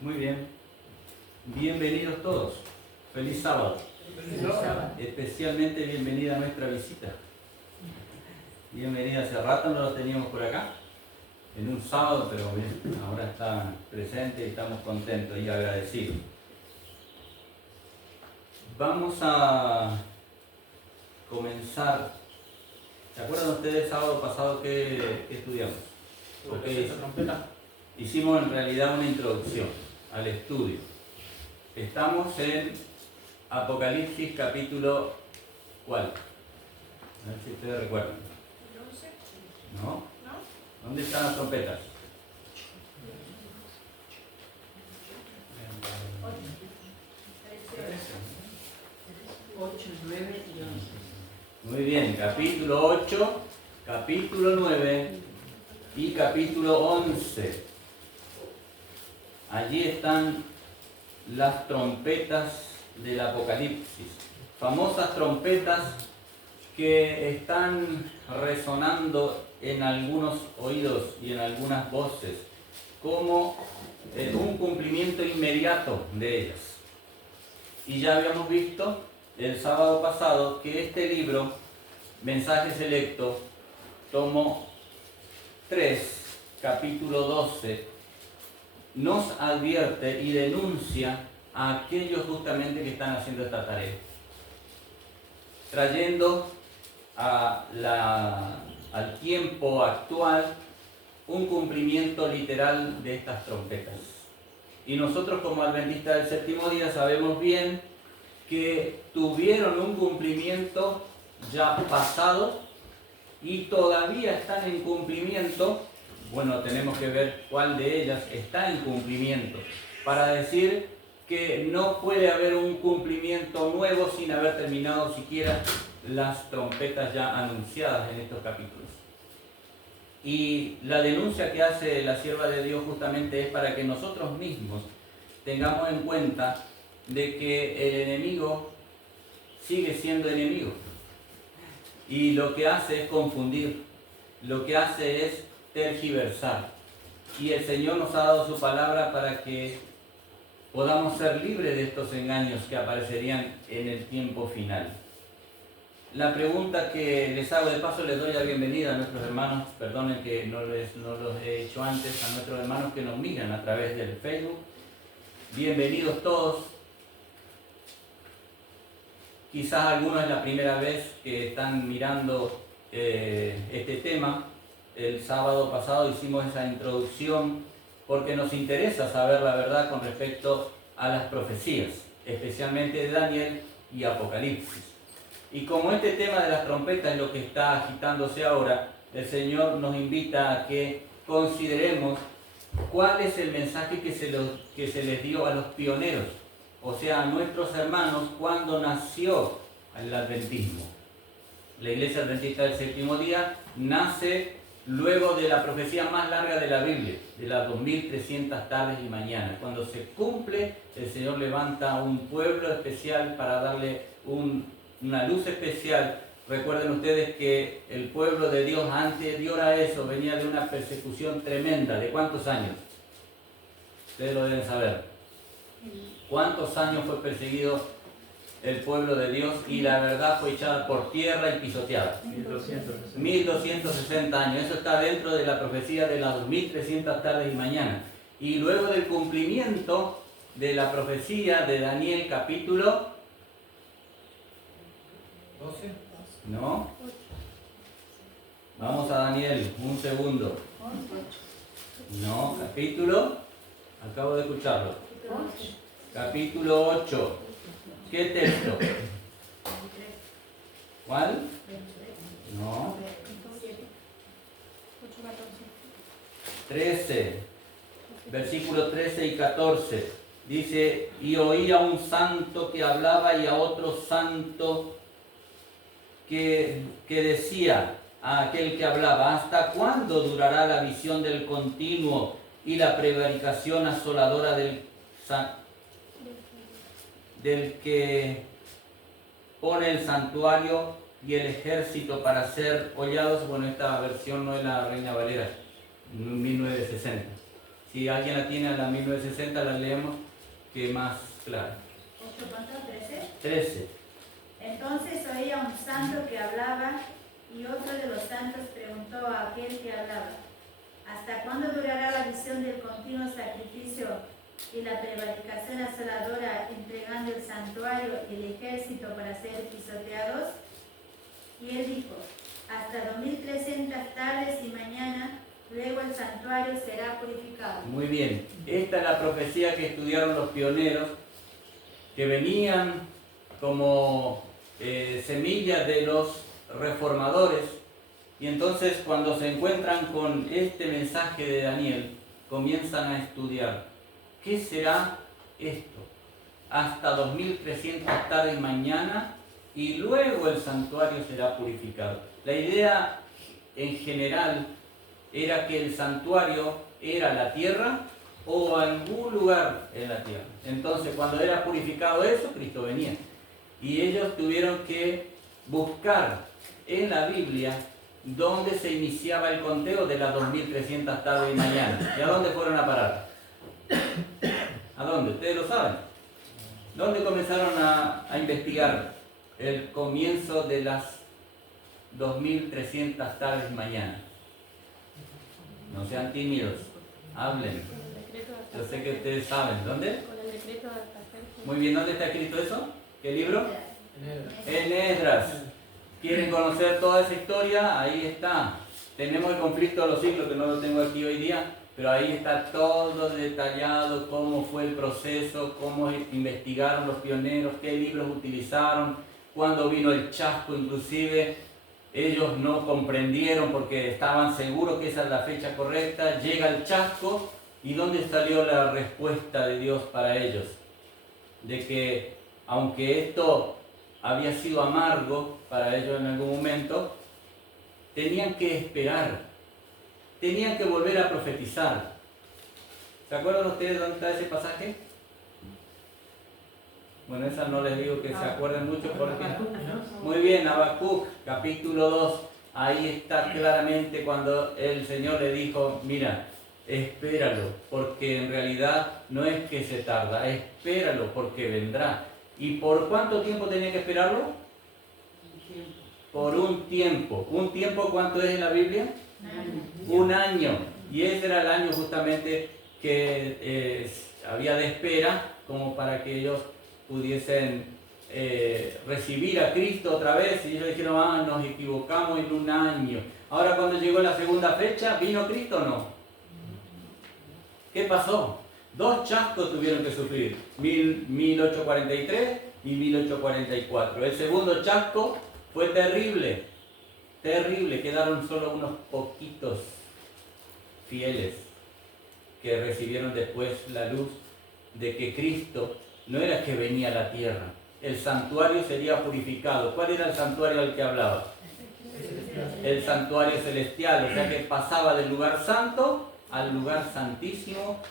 Muy bien. Bienvenidos todos. Feliz sábado. Feliz sábado. Especialmente bienvenida a nuestra visita. Bienvenida. Hace rato no lo teníamos por acá. En un sábado, pero bien, ahora están presentes y estamos contentos y agradecidos. Vamos a comenzar. ¿Se acuerdan ustedes el sábado pasado que estudiamos? Porque hicimos en realidad una introducción al estudio. Estamos en Apocalipsis capítulo ¿cuál? A ver si ustedes recuerdan. ¿No? ¿No? ¿Dónde están las trompetas? 8, 9 y 11. Muy bien, capítulo 8, capítulo 9 y capítulo 11. Allí están las trompetas del Apocalipsis. Famosas trompetas que están resonando en algunos oídos y en algunas voces como un cumplimiento inmediato de ellas. Y ya habíamos visto el sábado pasado que este libro, Mensaje Selecto, tomo 3, capítulo 12, nos advierte y denuncia a aquellos justamente que están haciendo esta tarea, trayendo al tiempo actual un cumplimiento literal de estas trompetas. Y nosotros como adventistas del séptimo día sabemos bien que tuvieron un cumplimiento ya pasado y todavía están en cumplimiento. Bueno, tenemos que ver cuál de ellas está en cumplimiento para decir que no puede haber un cumplimiento nuevo sin haber terminado siquiera las trompetas ya anunciadas en estos capítulos. Y la denuncia que hace la sierva de Dios justamente es para que nosotros mismos tengamos en cuenta de que el enemigo sigue siendo enemigo y lo que hace es confundir, lo que hace es tergiversar, y el Señor nos ha dado su palabra para que podamos ser libres de estos engaños que aparecerían en el tiempo final. La pregunta que les hago, de paso les doy la bienvenida a nuestros hermanos, perdonen que no los he hecho antes, a nuestros hermanos que nos miran a través del Facebook. Bienvenidos todos. Quizás algunos es la primera vez que están mirando este tema. El sábado pasado hicimos esa introducción porque nos interesa saber la verdad con respecto a las profecías, especialmente de Daniel y Apocalipsis. Y como este tema de las trompetas es lo que está agitándose ahora, el Señor nos invita a que consideremos cuál es el mensaje que se les dio a los pioneros, o sea, a nuestros hermanos, cuando nació el adventismo. La Iglesia Adventista del Séptimo Día nace luego de la profecía más larga de la Biblia, de las 2300 tardes y mañanas. Cuando se cumple, el Señor levanta un pueblo especial para darle una luz especial. Recuerden ustedes que el pueblo de Dios anterior a eso venía de una persecución tremenda. ¿De cuántos años? Ustedes lo deben saber. ¿Cuántos años fue perseguido el pueblo de Dios? Y la verdad fue echada por tierra y pisoteada. 1260 años. Eso está dentro de la profecía de las 2300 tardes y mañanas. Y luego del cumplimiento de la profecía de Daniel capítulo 12. ¿No? Vamos a Daniel, un segundo. No, capítulo, acabo de escucharlo. Capítulo 8. ¿Qué texto? ¿Cuál? No. 13. Versículos 13 y 14. Dice, y oí a un santo que hablaba y a otro santo que decía a aquel que hablaba, ¿hasta cuándo durará la visión del continuo y la prevaricación asoladora del que pone el santuario y el ejército para ser hollados? Bueno, esta versión no es la Reina Valera, 1960, Si alguien la tiene a la 1960, la leemos, que es más clara. 8.13. 13. Entonces oía un santo que hablaba, y otro de los santos preguntó a aquel que hablaba: ¿hasta cuándo durará la visión del continuo sacrificio y la prevaricación asoladora, entregando el santuario y el ejército para ser pisoteados? Y él dijo: hasta 2300 tardes y mañana, luego el santuario será purificado. Muy bien, esta es la profecía que estudiaron los pioneros, que venían como semillas de los reformadores, y entonces cuando se encuentran con este mensaje de Daniel, comienzan a estudiar. ¿Qué será esto? Hasta 2300 tardes y mañana, y luego el santuario será purificado. La idea en general era que el santuario era la tierra o algún lugar en la tierra. Entonces, cuando era purificado eso, Cristo venía. Y ellos tuvieron que buscar en la Biblia dónde se iniciaba el conteo de las 2300 tardes y mañana. ¿Y a dónde fueron a parar? ¿A dónde? Ustedes lo saben. ¿Dónde comenzaron a investigar el comienzo de las 2300 tardes y mañana? No sean tímidos, hablen. Yo sé que ustedes saben. ¿Dónde? Muy bien, ¿dónde está escrito eso? ¿Qué libro? En Esdras. ¿Quieren conocer toda esa historia? Ahí está. Tenemos el conflicto de los siglos, que no lo tengo aquí hoy día, pero ahí está todo detallado, cómo fue el proceso, cómo investigaron los pioneros, qué libros utilizaron, cuándo vino el chasco inclusive. Ellos no comprendieron porque estaban seguros que esa es la fecha correcta. Llega el chasco, ¿y dónde salió la respuesta de Dios para ellos? De que aunque esto había sido amargo para ellos en algún momento, tenían que esperar, tenían que volver a profetizar. ¿Se acuerdan ustedes dónde está ese pasaje? Bueno, esa no les digo que se acuerden mucho porque... Muy bien, Habacuc, capítulo 2, ahí está claramente cuando el Señor le dijo: mira, espéralo, porque en realidad no es que se tarda, espéralo porque vendrá. ¿Y por cuánto tiempo tenía que esperarlo? Por un tiempo. ¿Un tiempo cuánto es en la Biblia? Un año. Y ese era el año justamente que había de espera, como para que ellos pudiesen recibir a Cristo otra vez. Y ellos dijeron: nos equivocamos en un año. Ahora, cuando llegó la segunda fecha, ¿vino Cristo o no? ¿Qué pasó? 2 chascos tuvieron que sufrir, 1843 y 1844. El segundo chasco fue terrible, terrible. Quedaron solo unos poquitos fieles que recibieron después la luz de que Cristo no era que venía a la tierra. El santuario sería purificado. ¿Cuál era el santuario al que hablaba? El santuario celestial, o sea que pasaba del lugar santo al lugar santísimo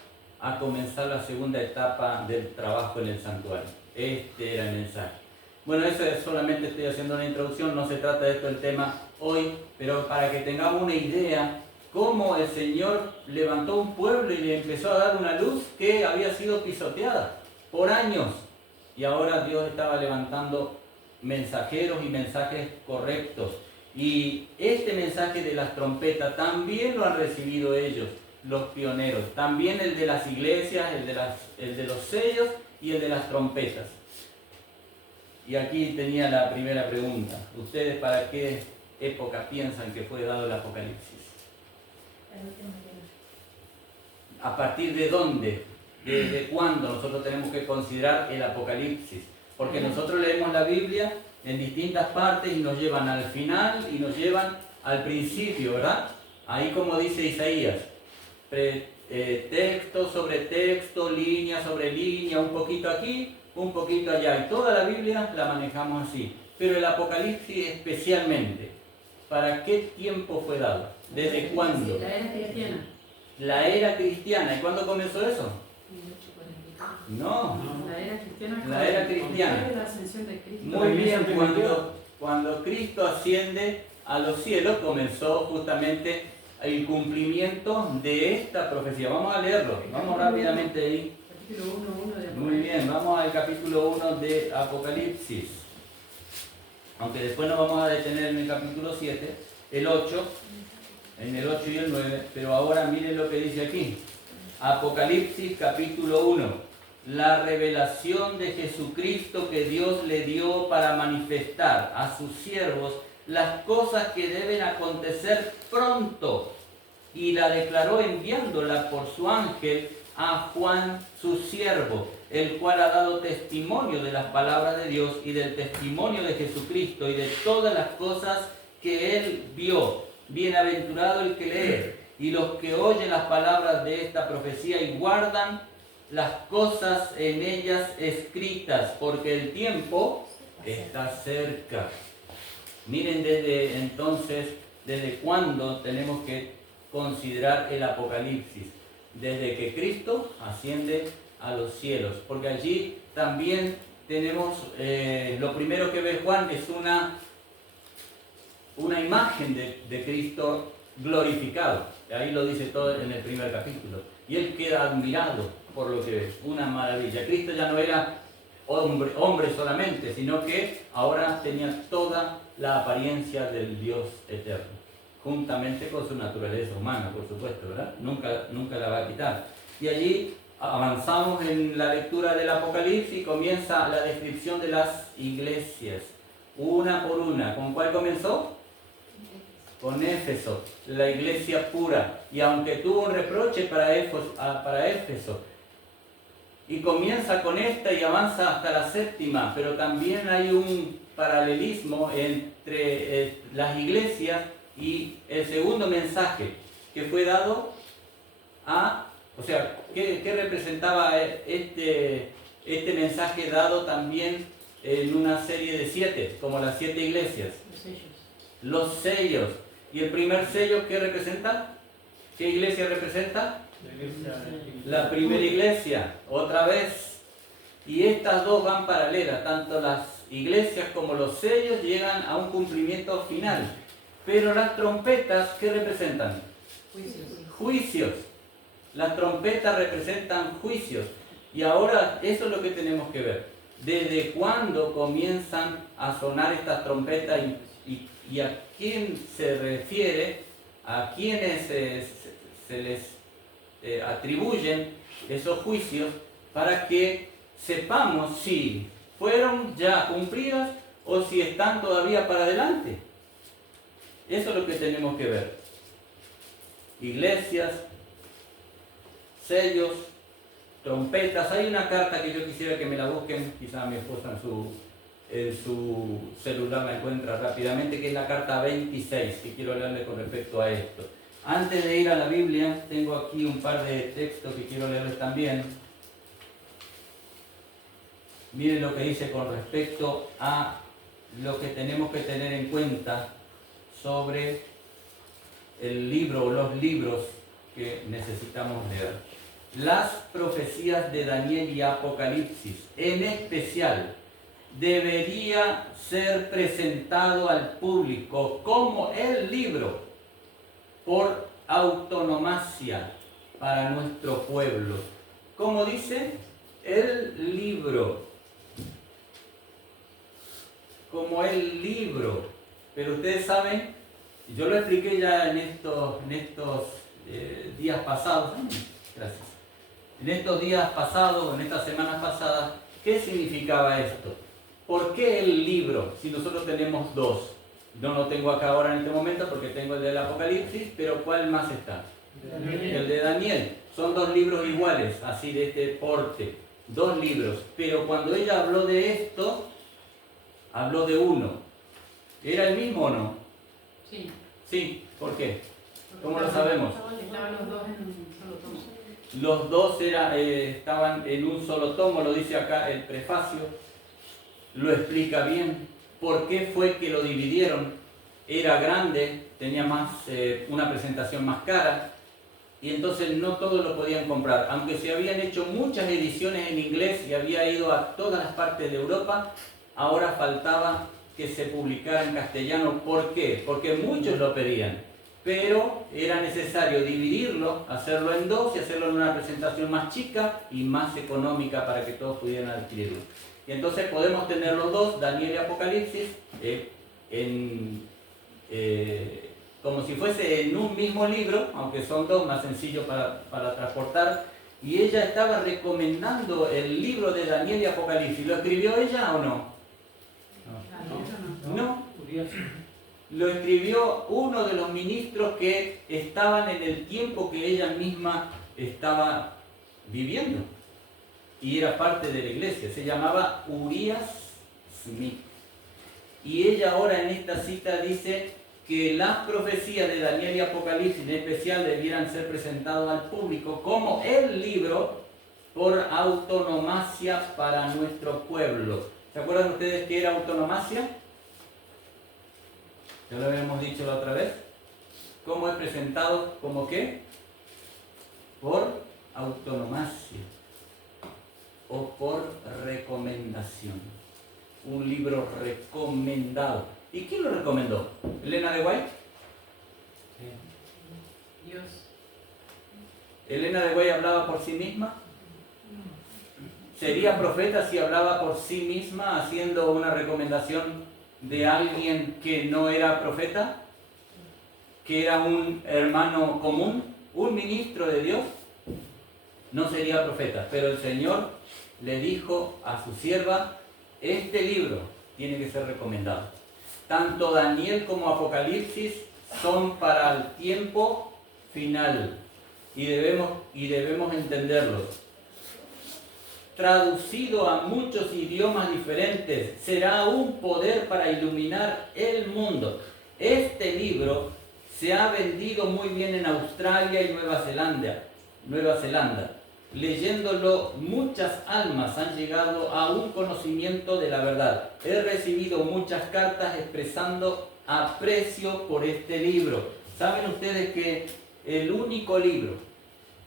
a comenzar la segunda etapa del trabajo en el santuario. Este era el mensaje. Bueno, eso es solamente estoy haciendo una introducción, no se trata de esto el tema hoy, pero para que tengamos una idea cómo el Señor levantó un pueblo y le empezó a dar una luz que había sido pisoteada por años, y ahora Dios estaba levantando mensajeros y mensajes correctos. Y este mensaje de las trompetas también lo han recibido ellos, los pioneros, también el de las iglesias, el de los sellos y el de las trompetas. Y aquí tenía la primera pregunta: ¿ustedes para qué época piensan que fue dado el Apocalipsis? ¿A partir de dónde? ¿Desde cuándo nosotros tenemos que considerar el Apocalipsis? Porque nosotros leemos la Biblia en distintas partes y nos llevan al final y nos llevan al principio, ¿verdad? Ahí, como dice Isaías, texto sobre texto, línea sobre línea, un poquito aquí, un poquito allá, y toda la Biblia la manejamos así. Pero el Apocalipsis especialmente, ¿para qué tiempo fue dado? ¿Desde cuándo? La era cristiana. La era cristiana. ¿Y cuándo comenzó eso? 1844. No, La era cristiana. la era cristiana. La ascensión de Cristo. Muy bien, cuando Cristo asciende a los cielos, comenzó justamente el cumplimiento de esta profecía. Vamos a leerlo, vamos rápidamente ahí. Capítulo 1:1 de Muy bien, vamos al capítulo 1 de Apocalipsis. Aunque después nos vamos a detener en el capítulo 7, el 8, en el 8 y el 9, pero ahora miren lo que dice aquí. Apocalipsis capítulo 1. La revelación de Jesucristo que Dios le dio para manifestar a sus siervos las cosas que deben acontecer pronto, y la declaró enviándola por su ángel a Juan su siervo, el cual ha dado testimonio de las palabras de Dios y del testimonio de Jesucristo y de todas las cosas que él vio. Bienaventurado el que lee y los que oyen las palabras de esta profecía y guardan las cosas en ellas escritas, porque el tiempo está cerca. Miren desde cuándo tenemos que considerar el Apocalipsis. Desde que Cristo asciende a los cielos, porque allí también tenemos lo primero que ve Juan es una imagen de Cristo glorificado. Ahí lo dice todo en el primer capítulo. Y él queda admirado por lo que ve. Una maravilla. Cristo ya no era hombre solamente, sino que ahora tenía toda la apariencia del Dios eterno, juntamente con su naturaleza humana, por supuesto, ¿verdad? Nunca la va a quitar. Y allí avanzamos en la lectura del Apocalipsis y comienza la descripción de las iglesias, una por una. ¿Con cuál comenzó? Con Éfeso, la iglesia pura. Y aunque tuvo un reproche para Éfeso, y comienza con esta y avanza hasta la séptima, pero también hay un paralelismo entre las iglesias y el segundo mensaje que fue dado ¿qué representaba este mensaje dado también en una serie de 7, como las 7 iglesias? Los sellos. Los sellos. ¿Y el primer sello qué representa? ¿Qué iglesia representa? La primera iglesia, otra vez. Y estas dos van paralelas, tanto las iglesias como los sellos llegan a un cumplimiento final. Pero las trompetas, ¿qué representan? Juicios. Las trompetas representan juicios. Y ahora eso es lo que tenemos que ver. ¿Desde cuándo comienzan a sonar estas trompetas y a quién se refiere, a quiénes se les atribuyen esos juicios, para que sepamos si fueron ya cumplidas o si están todavía para adelante? Eso es lo que tenemos que ver. Iglesias, sellos, trompetas. Hay una carta que yo quisiera que me la busquen, quizá mi esposa en su celular la encuentra rápidamente, que es la carta 26, que quiero leerle con respecto a esto. Antes de ir a la Biblia, tengo aquí un par de textos que quiero leerles también. Miren lo que dice con respecto a lo que tenemos que tener en cuenta sobre el libro o los libros que necesitamos leer. Las profecías de Daniel y Apocalipsis, en especial, debería ser presentado al público como el libro por autonomía para nuestro pueblo. ¿Cómo dice? El libro. Como el libro. Pero ustedes saben, yo lo expliqué ya en estos días pasados. Gracias. En estos días pasados, en estas semanas pasadas, ¿qué significaba esto? ¿Por qué el libro? Si nosotros tenemos dos. No lo tengo acá ahora en este momento porque tengo el del Apocalipsis, pero ¿cuál más está? El de Daniel. Son dos libros iguales, así de este porte. Dos libros. Pero cuando ella habló de esto, habló de uno. ¿Era el mismo o no? Sí. Sí. ¿Por qué? ¿Cómo lo sabemos? Estaban los dos en un solo tomo. Los dos estaban en un solo tomo, lo dice acá el prefacio. Lo explica bien. ¿Por qué fue que lo dividieron? Era grande, tenía una presentación más cara, y entonces no todos lo podían comprar. Aunque se habían hecho muchas ediciones en inglés y había ido a todas las partes de Europa, ahora faltaba que se publicara en castellano. ¿Por qué? Porque muchos lo pedían, pero era necesario dividirlo, hacerlo en dos y hacerlo en una presentación más chica y más económica para que todos pudieran adquirirlo. Y entonces podemos tener los dos, Daniel y Apocalipsis, como si fuese en un mismo libro, aunque son dos, más sencillos para transportar. Y ella estaba recomendando el libro de Daniel y Apocalipsis. ¿Lo escribió ella o no? No. Lo escribió uno de los ministros que estaban en el tiempo que ella misma estaba viviendo. Y era parte de la iglesia. Se llamaba Urias Smith. Y ella ahora en esta cita dice que las profecías de Daniel y Apocalipsis en especial debieran ser presentadas al público como el libro por autonomacia para nuestro pueblo. ¿Se acuerdan ustedes qué era autonomacia? Ya lo habíamos dicho la otra vez. ¿Cómo es presentado? ¿Cómo qué? Por autonomacia o por recomendación. Un libro recomendado. ¿Y quién lo recomendó? ¿Elena de White? Dios. ¿Elena de White hablaba por sí misma? ¿Sería profeta si hablaba por sí misma haciendo una recomendación de alguien que no era profeta? ¿Que era un hermano común? ¿Un ministro de Dios? No sería profeta, pero el Señor le dijo a su sierva, este libro tiene que ser recomendado. Tanto Daniel como Apocalipsis son para el tiempo final y debemos entenderlos. Traducido a muchos idiomas diferentes, será un poder para iluminar el mundo. Este libro se ha vendido muy bien en Australia y Nueva Zelanda. Leyéndolo, muchas almas han llegado a un conocimiento de la verdad. He recibido muchas cartas expresando aprecio por este libro. ¿Saben ustedes que el único libro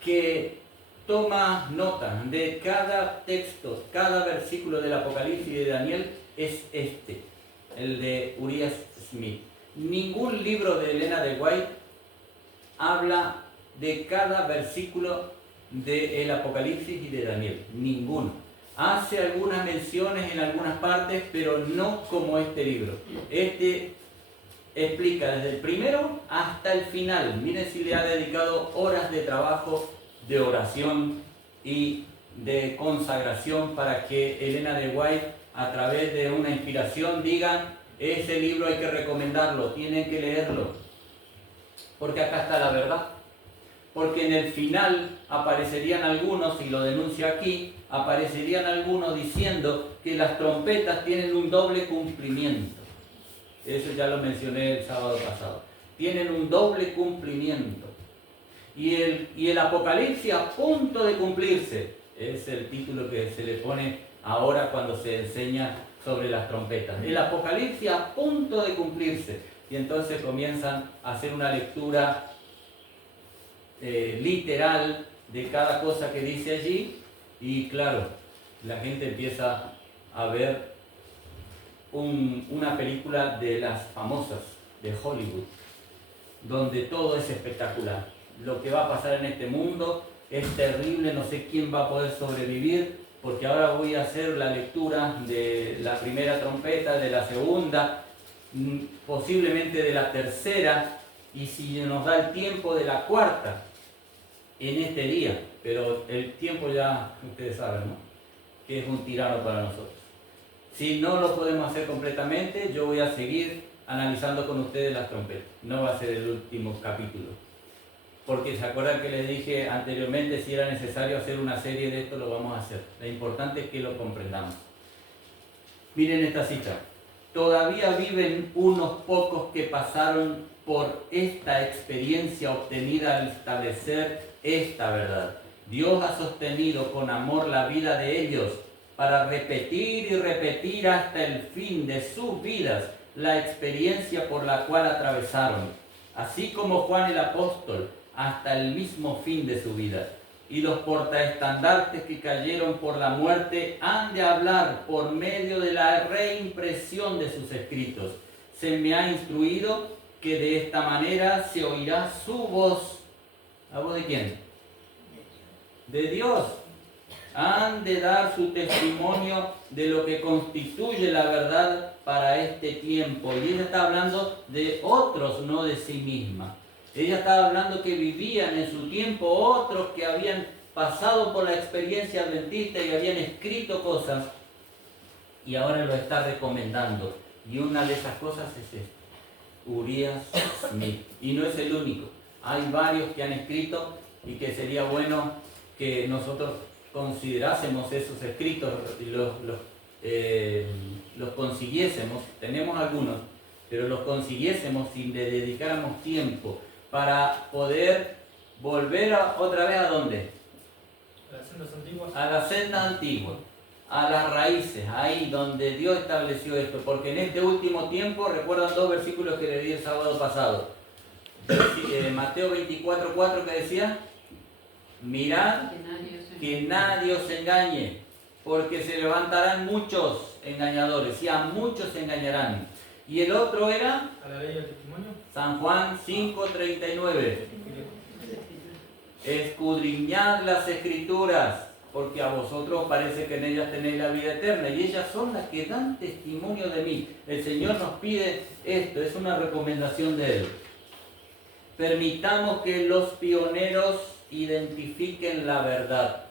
que toma nota de cada texto, cada versículo del Apocalipsis y de Daniel es este, el de Urias Smith? Ningún libro de Elena de White habla de cada versículo del Apocalipsis y de Daniel, ninguno. Hace algunas menciones en algunas partes, pero no como este libro. Este explica desde el primero hasta el final. Miren si le ha dedicado horas de trabajo, de oración y de consagración para que Elena de White, a través de una inspiración, diga, ese libro hay que recomendarlo, tienen que leerlo, porque acá está la verdad. Porque en el final aparecerían algunos, y lo denuncio aquí, aparecerían algunos diciendo que las trompetas tienen un doble cumplimiento. Eso ya lo mencioné el sábado pasado. Tienen un doble cumplimiento. Y el Apocalipsis a punto de cumplirse. Es el título que se le pone ahora cuando se enseña sobre las trompetas. El Apocalipsis a punto de cumplirse. Y entonces comienzan a hacer una lectura literal de cada cosa que dice allí, y claro, la gente empieza a ver una película de las famosas de Hollywood, donde todo es espectacular. Lo que va a pasar en este mundo es terrible, no sé quién va a poder sobrevivir, porque ahora voy a hacer la lectura de la primera trompeta, de la segunda, posiblemente de la tercera, y si nos da el tiempo, de la cuarta en este día. Pero el tiempo ya ustedes saben, ¿no?, que es un tirano para nosotros. Si no lo podemos hacer completamente, yo voy a seguir analizando con ustedes las trompetas. No va a ser el último capítulo, porque se acuerdan que les dije anteriormente, si era necesario hacer una serie de esto, lo vamos a hacer. Lo importante es que lo comprendamos. Miren esta cita. Todavía viven unos pocos que pasaron por esta experiencia obtenida al establecer esta verdad. Dios ha sostenido con amor la vida de ellos para repetir y repetir hasta el fin de sus vidas la experiencia por la cual atravesaron, así como Juan el apóstol hasta el mismo fin de su vida. Y los portaestandartes que cayeron por la muerte han de hablar por medio de la reimpresión de sus escritos. Se me ha instruido que de esta manera se oirá su voz. ¿La voz de quién? De Dios. Han de dar su testimonio de lo que constituye la verdad para este tiempo. Y ella está hablando de otros, no de sí misma. Ella está hablando que vivían en su tiempo otros que habían pasado por la experiencia adventista y habían escrito cosas. Y ahora lo está recomendando. Y una de esas cosas es esta. Urias Smith. Y no es el único. Hay varios que han escrito y que sería bueno que nosotros considerásemos esos escritos y los consiguiésemos. Tenemos algunos, pero los consiguiésemos y le dedicáramos tiempo para poder volver otra vez ¿a dónde? A las sendas antiguas. A la senda antigua, a las raíces, ahí donde Dios estableció esto. Porque en este último tiempo, recuerdan dos versículos que le di el sábado pasado. Mateo 24:4 que decía: mirad que nadie os engañe, porque se levantarán muchos engañadores y a muchos se engañarán. Y el otro era A la ley del testimonio. San Juan 5:39. Escudriñad las escrituras, porque a vosotros parece que en ellas tenéis la vida eterna, y ellas son las que dan testimonio de mí. El Señor nos pide esto, es una recomendación de Él. Permitamos que los pioneros identifiquen la verdad.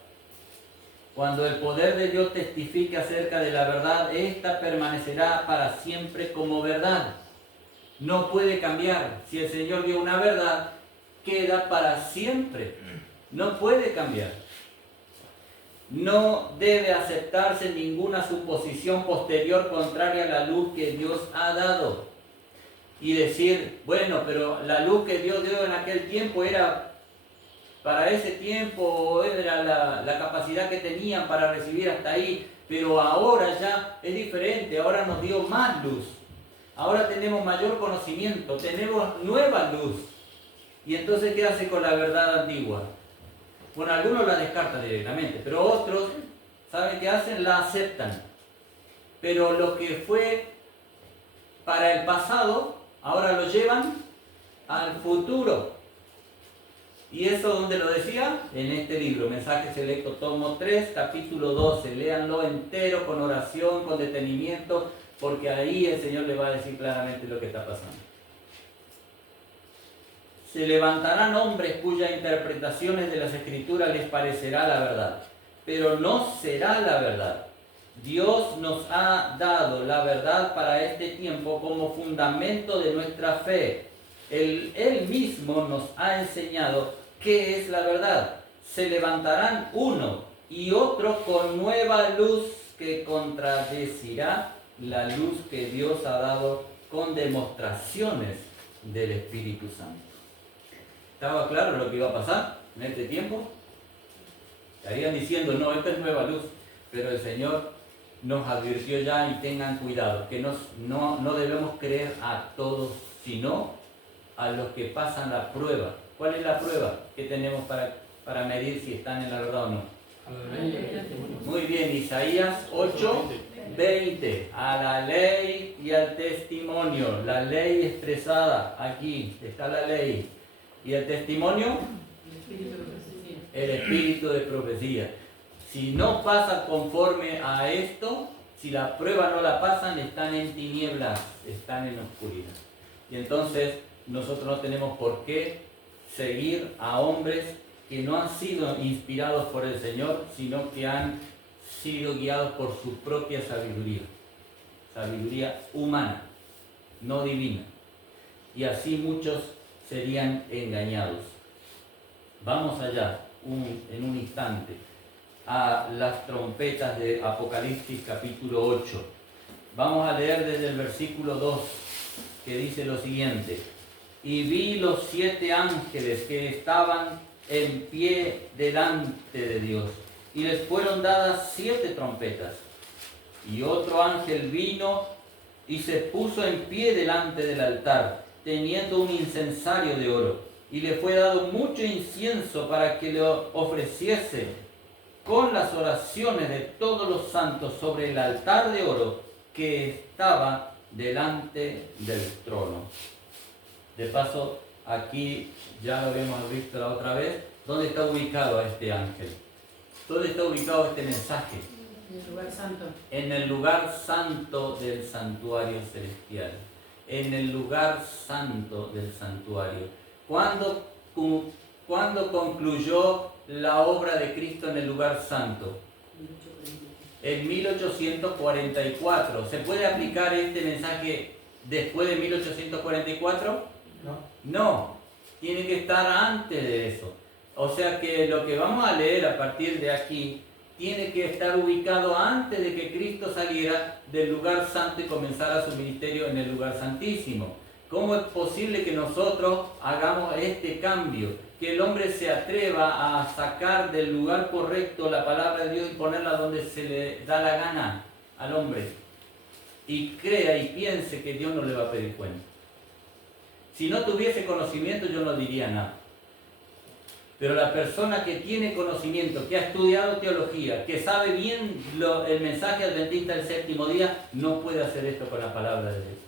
Cuando el poder de Dios testifique acerca de la verdad, esta permanecerá para siempre como verdad. No puede cambiar. Si el Señor dio una verdad, queda para siempre. No puede cambiar. No debe aceptarse ninguna suposición posterior contraria a la luz que Dios ha dado. Y decir, bueno, pero la luz que Dios dio en aquel tiempo era para ese tiempo, era la capacidad que tenían para recibir hasta ahí, pero ahora ya es diferente, ahora nos dio más luz. Ahora tenemos mayor conocimiento, tenemos nueva luz. Y entonces, ¿qué hace con la verdad antigua? Bueno, algunos la descartan directamente, pero otros, ¿saben qué hacen? La aceptan. Pero lo que fue para el pasado, ahora lo llevan al futuro. ¿Y eso dónde lo decía? En este libro, Mensaje Selecto, tomo 3, capítulo 12. Léanlo entero, con oración, con detenimiento, porque ahí el Señor le va a decir claramente lo que está pasando. Se levantarán hombres cuyas interpretaciones de las Escrituras les parecerá la verdad, pero no será la verdad. Dios nos ha dado la verdad para este tiempo como fundamento de nuestra fe. Él mismo nos ha enseñado qué es la verdad. Se levantarán uno y otro con nueva luz que contradecirá la luz que Dios ha dado con demostraciones del Espíritu Santo. ¿Estaba claro lo que iba a pasar en este tiempo? Estarían diciendo, no, esta es nueva luz, pero el Señor nos advirtió ya y tengan cuidado, que no debemos creer a todos, sino a los que pasan la prueba. ¿Cuál es la prueba que tenemos para medir si están en la verdad o no? A la ley del testimonio. Muy bien, Isaías 8:20. A la ley y al testimonio. La ley expresada, aquí está la ley. ¿Y el testimonio? El espíritu de profecía. Si no pasa conforme a esto, si la prueba no la pasan, están en tinieblas, están en oscuridad. Y entonces nosotros no tenemos por qué seguir a hombres que no han sido inspirados por el Señor, sino que han sido guiados por su propia sabiduría. Sabiduría humana, no divina. Y así muchos serían engañados. Vamos allá, en un instante, a las trompetas de Apocalipsis capítulo 8. Vamos a leer desde el versículo 2, que dice lo siguiente: y vi los 7 ángeles que estaban en pie delante de Dios, y les fueron dadas 7 trompetas. Y otro ángel vino y se puso en pie delante del altar, teniendo un incensario de oro, y le fue dado mucho incienso para que lo ofreciese con las oraciones de todos los santos sobre el altar de oro que estaba delante del trono. De paso, aquí ya lo habíamos visto la otra vez. ¿Dónde está ubicado este ángel? ¿Dónde está ubicado este mensaje? En el lugar santo. En el lugar santo del santuario celestial. En el lugar santo del santuario. ¿Cuándo concluyó la obra de Cristo en el lugar santo? En 1844. ¿Se puede aplicar este mensaje después de 1844? No, tiene que estar antes de eso. O sea que lo que vamos a leer a partir de aquí tiene que estar ubicado antes de que Cristo saliera del lugar santo y comenzara su ministerio en el lugar santísimo. ¿Cómo es posible que nosotros hagamos este cambio? Que el hombre se atreva a sacar del lugar correcto la palabra de Dios y ponerla donde se le da la gana al hombre. Y crea y piense que Dios no le va a pedir cuenta. Si no tuviese conocimiento yo no diría nada. Pero la persona que tiene conocimiento, que ha estudiado teología, que sabe bien el mensaje adventista del séptimo día, no puede hacer esto con la palabra de Dios.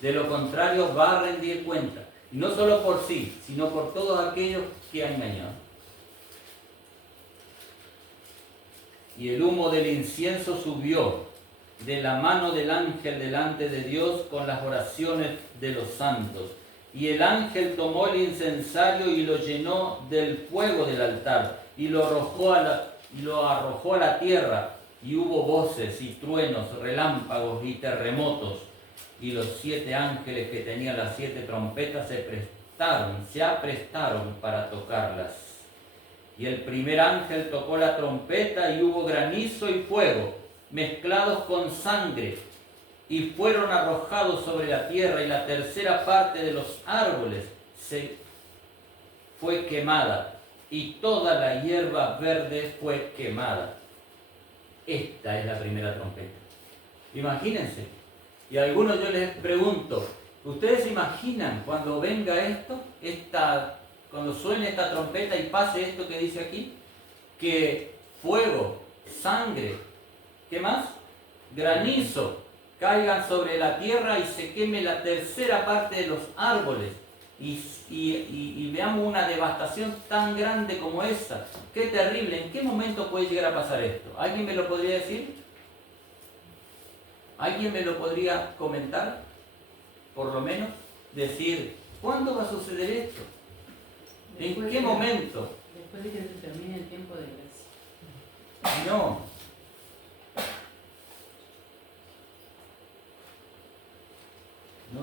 De lo contrario va a rendir cuenta. Y no solo por sí, sino por todos aquellos que ha engañado. Y el humo del incienso subió de la mano del ángel delante de Dios con las oraciones de los santos. Y el ángel tomó el incensario y lo llenó del fuego del altar y lo arrojó a la tierra. Y hubo voces y truenos, relámpagos y terremotos. Y los 7 ángeles que tenían las 7 trompetas se aprestaron para tocarlas. Y el primer ángel tocó la trompeta y hubo granizo y fuego mezclados con sangre, y fueron arrojados sobre la tierra, y la tercera parte de los árboles fue quemada, y toda la hierba verde fue quemada. Esta es la primera trompeta. Imagínense. Y a algunos yo les pregunto, ¿ustedes se imaginan cuando venga esto, cuando suene esta trompeta y pase esto que dice aquí? Que fuego, sangre, ¿qué más? Granizo caigan sobre la tierra y se queme la tercera parte de los árboles. Y veamos una devastación tan grande como esa. Qué terrible. ¿En qué momento puede llegar a pasar esto? ¿Alguien me lo podría decir? ¿Alguien me lo podría comentar? Por lo menos decir, ¿cuándo va a suceder esto? ¿En qué momento? Después de que se termine el tiempo de gracia. No. No.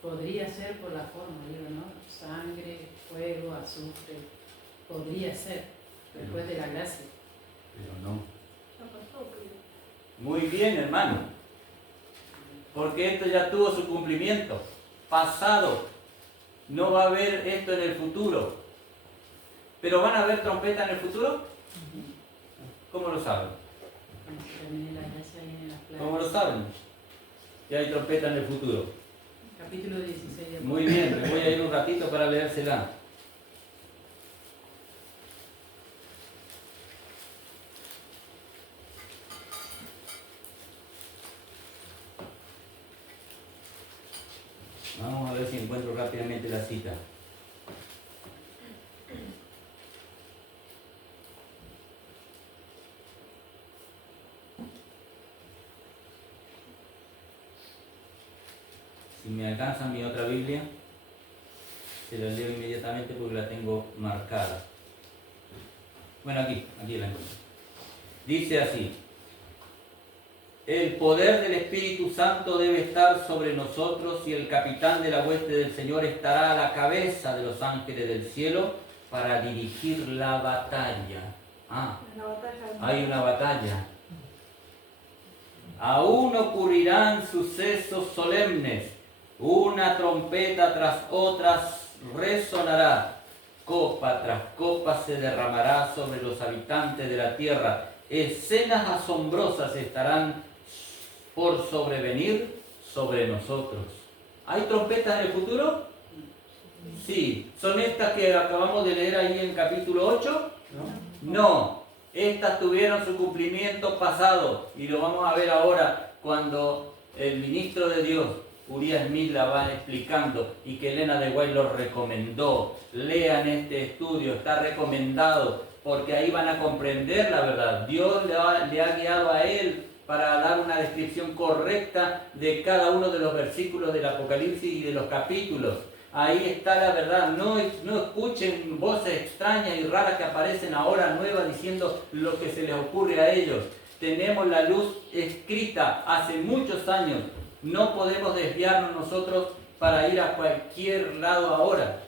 Podría ser por la forma, digo, ¿no? Sangre, fuego, azufre. Podría ser, después de la gracia. Pero no. Muy bien, hermano. Porque esto ya tuvo su cumplimiento. Pasado. No va a haber esto en el futuro. ¿Pero van a haber trompeta en el futuro? ¿Cómo lo saben? Cuando se termine la gracia y en las plagas. ¿Cómo lo saben? Que hay trompeta en el futuro. Capítulo 16 de Muy bien, me voy a ir un ratito para leérsela. Vamos a ver si encuentro rápidamente la cita. Si me alcanza mi otra Biblia, se la leo inmediatamente porque la tengo marcada. Bueno, aquí la encuentro. Dice así: el poder del Espíritu Santo debe estar sobre nosotros y el capitán de la hueste del Señor estará a la cabeza de los ángeles del cielo para dirigir la batalla. Hay una batalla. Aún ocurrirán sucesos solemnes. Una trompeta tras otra resonará. Copa tras copa se derramará sobre los habitantes de la tierra. Escenas asombrosas estarán por sobrevenir sobre nosotros. ¿Hay trompetas en el futuro? Sí. ¿Son estas que acabamos de leer ahí en capítulo 8? No. Estas tuvieron su cumplimiento pasado y lo vamos a ver ahora cuando el ministro de Dios, Uriah Smith la va explicando y que Elena de White lo recomendó. Lean este estudio, está recomendado porque ahí van a comprender la verdad. Dios le ha guiado a él para dar una descripción correcta de cada uno de los versículos del Apocalipsis y de los capítulos. Ahí está la verdad. No escuchen voces extrañas y raras que aparecen ahora nuevas diciendo lo que se les ocurre a ellos. Tenemos la luz escrita hace muchos años. No podemos desviarnos nosotros para ir a cualquier lado ahora,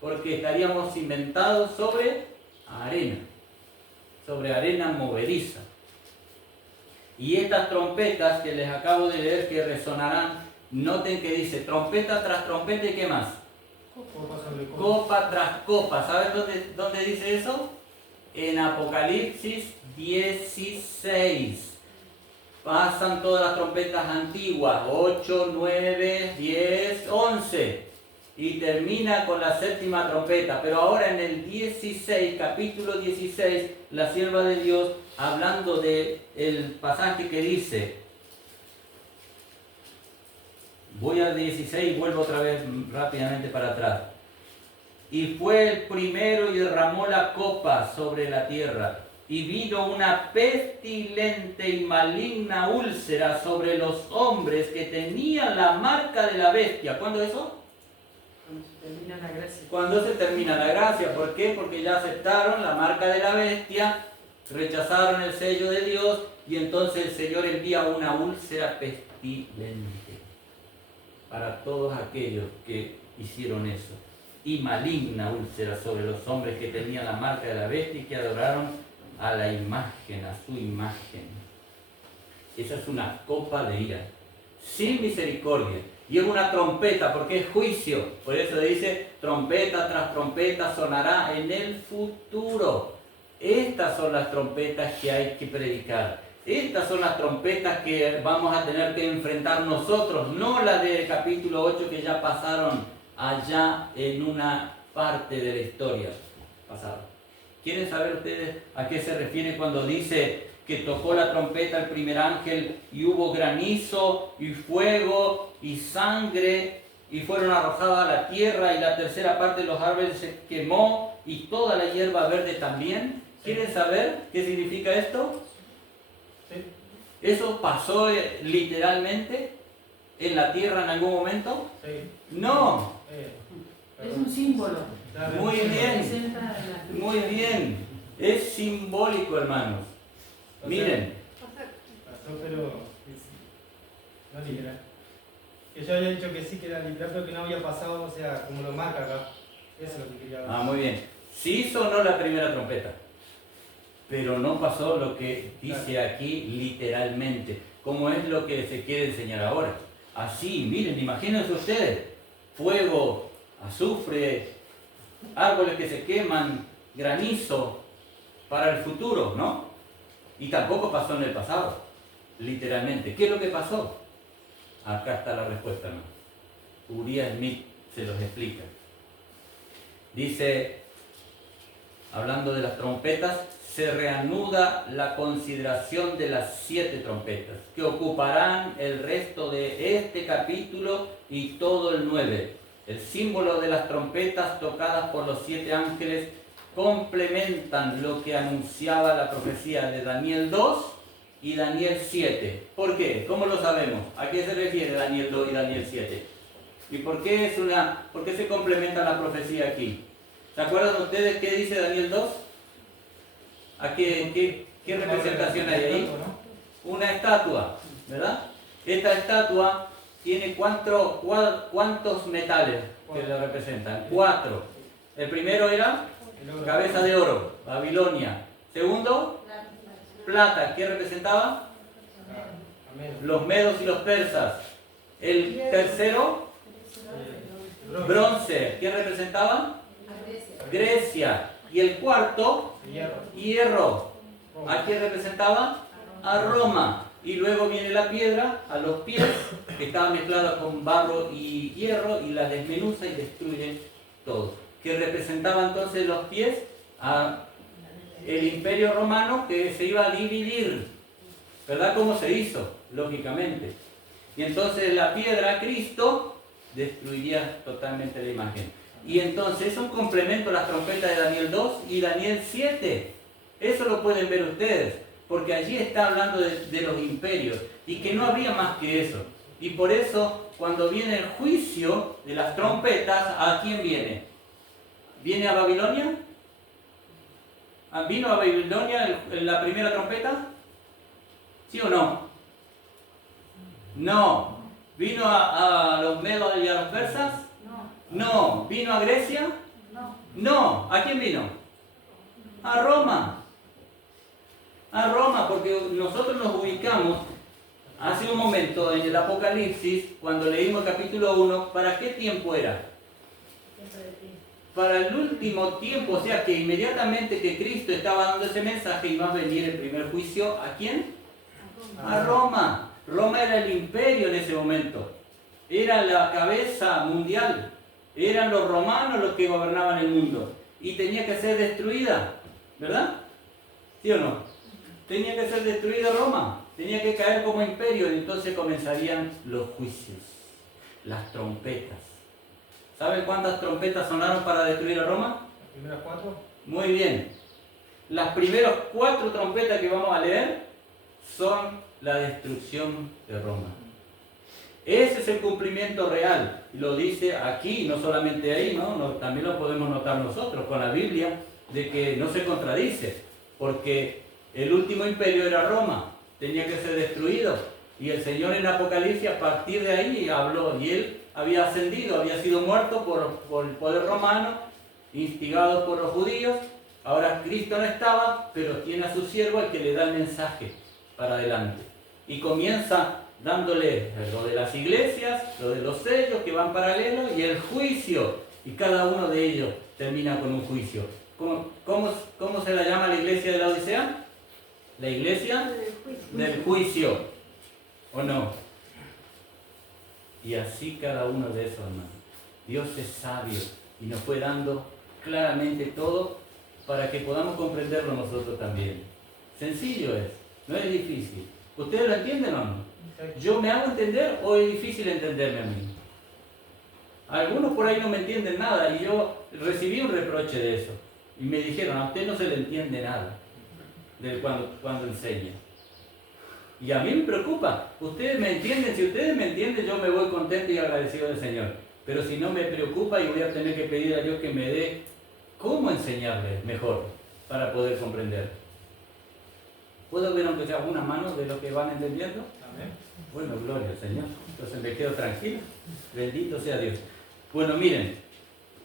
porque estaríamos inventados sobre arena movediza. Y estas trompetas que les acabo de leer que resonarán, noten que dice trompeta tras trompeta y ¿qué más? Copa tras copa. ¿Sabes dónde dice eso? En Apocalipsis 16. Pasan todas las trompetas antiguas, 8, 9, 10, 11. Y termina con la séptima trompeta. Pero ahora en el 16, capítulo 16, la sierva de Dios, hablando del pasaje que dice, voy al 16 y vuelvo otra vez rápidamente para atrás. Y fue el primero y derramó la copa sobre la tierra. Y vino una pestilente y maligna úlcera sobre los hombres que tenían la marca de la bestia. ¿Cuándo eso? Cuando se termina la gracia. Cuando se termina la gracia. ¿Por qué? Porque ya aceptaron la marca de la bestia, rechazaron el sello de Dios y entonces el Señor envía una úlcera pestilente para todos aquellos que hicieron eso. Y maligna úlcera sobre los hombres que tenían la marca de la bestia y que adoraron a la imagen, a su imagen. Esa es una copa de ira, sin misericordia. Y es una trompeta, porque es juicio. Por eso dice, trompeta tras trompeta sonará en el futuro. Estas son las trompetas que hay que predicar. Estas son las trompetas que vamos a tener que enfrentar nosotros, no las del capítulo 8 que ya pasaron allá en una parte de la historia pasada. ¿Quieren saber ustedes a qué se refiere cuando dice que tocó la trompeta el primer ángel y hubo granizo y fuego y sangre y fueron arrojados a la tierra y la tercera parte de los árboles se quemó y toda la hierba verde también? ¿Quieren saber qué significa esto? Sí. ¿Eso pasó literalmente en la tierra en algún momento? Sí. No. Es un símbolo. Muy bien. Representa la- Muy bien, es simbólico, hermanos. Miren, Pasó, pero no literal. Que yo había dicho que sí, que era literal, pero que no había pasado, o sea, como lo marca acá. Eso es lo que quería ver. muy bien. Sí sonó la primera trompeta, pero no pasó lo que dice aquí literalmente, como es lo que se quiere enseñar ahora. Así, miren, imagínense ustedes, fuego, azufre, árboles que se queman, granizo para el futuro, ¿no? Y tampoco pasó en el pasado, literalmente. ¿Qué es lo que pasó? Acá está la respuesta, ¿no? Uriah Smith se los explica. Dice, hablando de las trompetas, se reanuda la consideración de las 7 trompetas, que ocuparán el resto de este capítulo y todo el 9. El símbolo de las trompetas tocadas por los 7 ángeles complementan lo que anunciaba la profecía de Daniel 2 y Daniel 7. ¿Por qué? ¿Cómo lo sabemos? ¿A qué se refiere Daniel 2 y Daniel 7? ¿Y por qué se complementa la profecía aquí? ¿Se acuerdan ustedes qué dice Daniel 2? ¿A qué representación hay ahí? Una estatua, ¿verdad? Esta estatua tiene ¿cuántos metales que la representan? 4. El primero era cabeza de oro, Babilonia. Segundo, plata. ¿Qué representaba? Los medos y los persas. El tercero, bronce. ¿Quién representaba? Grecia. Y el cuarto, hierro. ¿A quién representaba? A Roma. Y luego viene la piedra a los pies, que estaba mezclada con barro y hierro, y la desmenuza y destruye todo. Que representaba entonces los pies a el imperio romano que se iba a dividir. ¿Verdad? ¿Cómo se hizo? Lógicamente. Y entonces la piedra, Cristo, destruiría totalmente la imagen. Y entonces es un complemento a las trompetas de Daniel 2 y Daniel 7. Eso lo pueden ver ustedes, porque allí está hablando de los imperios y que no había más que eso. Y por eso, cuando viene el juicio de las trompetas, ¿a quién viene? ¿Viene a Babilonia? ¿Vino a Babilonia la primera trompeta? ¿Sí o no? No. ¿Vino a los medos y a los persas? No. ¿Vino a Grecia? No. ¿A quién vino? A Roma. A Roma, porque nosotros nos ubicamos hace un momento en el Apocalipsis, cuando leímos el capítulo 1, ¿para qué tiempo era? Para el último tiempo, o sea que inmediatamente que Cristo estaba dando ese mensaje iba a venir el primer juicio. ¿A quién? A Roma. Roma era el imperio en ese momento. Era la cabeza mundial. Eran los romanos los que gobernaban el mundo. Y tenía que ser destruida. ¿Verdad? ¿Sí o no? Tenía que ser destruida Roma. Tenía que caer como imperio. Y entonces comenzarían los juicios. Las trompetas. ¿Saben cuántas trompetas sonaron para destruir a Roma? Las primeras 4. Muy bien. Las primeras 4 trompetas que vamos a leer son la destrucción de Roma. Ese es el cumplimiento real. Lo dice aquí, no solamente ahí, ¿no? También lo podemos notar nosotros con la Biblia, de que no se contradice, porque el último imperio era Roma, tenía que ser destruido. Y el Señor en Apocalipsis, a partir de ahí, habló, y Él había ascendido, había sido muerto por el poder romano, instigado por los judíos. Ahora Cristo no estaba, pero tiene a su siervo el que le da el mensaje para adelante. Y comienza dándole lo de las iglesias, lo de los sellos que van paralelos y el juicio. Y cada uno de ellos termina con un juicio. ¿Cómo se la llama la iglesia de la Odisea? La iglesia del juicio. ¿O no? Y así cada uno de esos, hermanos. Dios es sabio y nos fue dando claramente todo para que podamos comprenderlo nosotros también. Sencillo es, no es difícil. ¿Ustedes lo entienden o no? ¿Yo me hago entender o es difícil entenderme a mí? Algunos por ahí no me entienden nada y yo recibí un reproche de eso. Y me dijeron, a usted no se le entiende nada de cuando enseña. Y a mí me preocupa. Ustedes me entienden. Si ustedes me entienden, yo me voy contento y agradecido del Señor. Pero si no, me preocupa y voy a tener que pedir a Dios que me dé cómo enseñarles mejor para poder comprender. ¿Puedo ver aunque sea una mano de lo que van entendiendo? Amén. Bueno, gloria al Señor. Entonces me quedo tranquilo. Bendito sea Dios. Bueno, miren.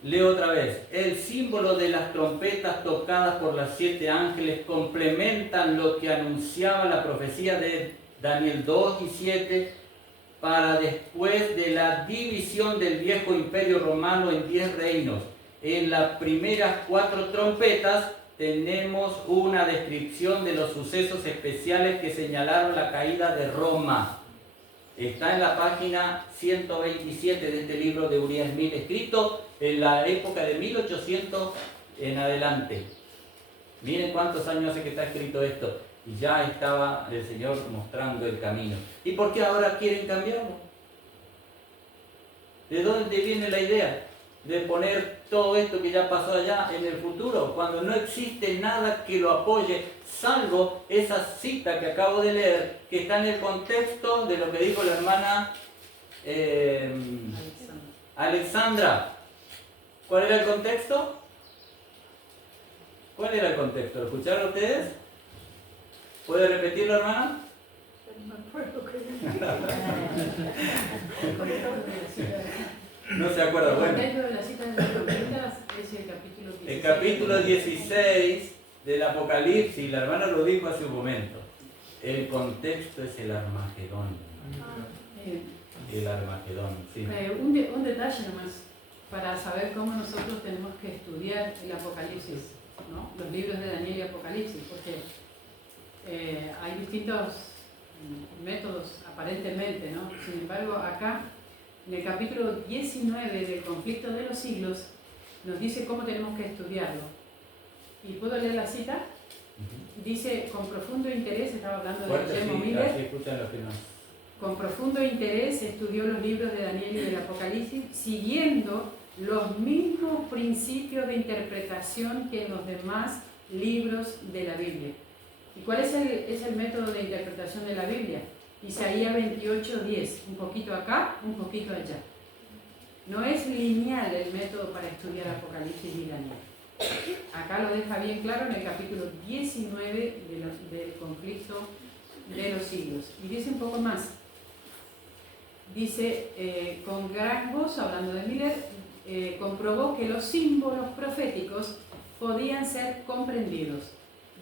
Leo otra vez. El símbolo de las trompetas tocadas por las 7 ángeles complementan lo que anunciaba la profecía de Daniel 2 y 7 para después de la división del viejo imperio romano en 10 reinos. En las primeras 4 trompetas tenemos una descripción de los sucesos especiales que señalaron la caída de Roma. Está en la página 127 de este libro de Uriah Smith, escrito en la época de 1800 en adelante. Miren cuántos años hace que está escrito esto. Y ya estaba el Señor mostrando el camino. ¿Y por qué ahora quieren cambiarlo? ¿De dónde viene la idea de poner todo esto que ya pasó allá en el futuro? Cuando no existe nada que lo apoye, salvo esa cita que acabo de leer, que está en el contexto de lo que dijo la hermana Alexandra. ¿Cuál era el contexto? ¿Cuál era el contexto? ¿Lo escucharon ustedes? ¿Puede repetirlo, hermana? No se acuerda, bueno. El capítulo 16 del Apocalipsis, la hermana lo dijo hace un momento. El contexto es el Armagedón. El Armagedón, sí. Un detalle nomás, para saber cómo nosotros tenemos que estudiar el Apocalipsis, ¿no? Los libros de Daniel y Apocalipsis, porque hay distintos métodos aparentemente, ¿no? Sin embargo, acá, en el capítulo 19 del conflicto de los siglos, nos dice cómo tenemos que estudiarlo. ¿Y puedo leer la cita? Dice, con profundo interés, estaba hablando de Guillermo Miller, con profundo interés estudió los libros de Daniel y del Apocalipsis, siguiendo los mismos principios de interpretación que en los demás libros de la Biblia. ¿Y cuál es el método de interpretación de la Biblia? Isaías 28:10, un poquito acá, un poquito allá. No es lineal el método para estudiar Apocalipsis y Daniel. Acá lo deja bien claro en el capítulo 19 del conflicto de los siglos. Y dice un poco más. Dice, con gran gozo, hablando de Miller, comprobó que los símbolos proféticos podían ser comprendidos.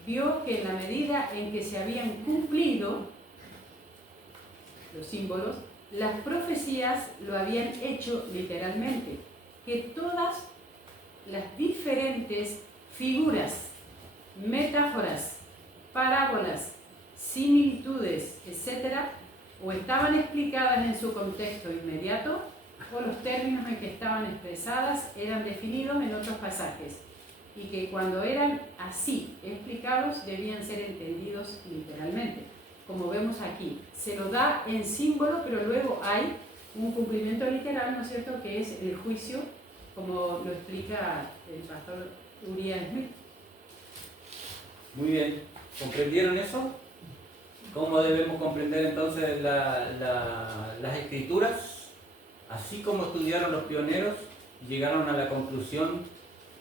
Vio que en la medida en que se habían cumplido los símbolos, las profecías lo habían hecho literalmente, que todas las diferentes figuras, metáforas, parábolas, similitudes, etc., o estaban explicadas en su contexto inmediato, o los términos en que estaban expresadas eran definidos en otros pasajes, y que cuando eran así explicados debían ser entendidos literalmente. Como vemos aquí, se lo da en símbolo, pero luego hay un cumplimiento literal, ¿no es cierto?, que es el juicio, como lo explica el pastor Uriah Smith. Muy bien, ¿comprendieron eso? ¿Cómo debemos comprender entonces las escrituras? Así como estudiaron los pioneros, llegaron a la conclusión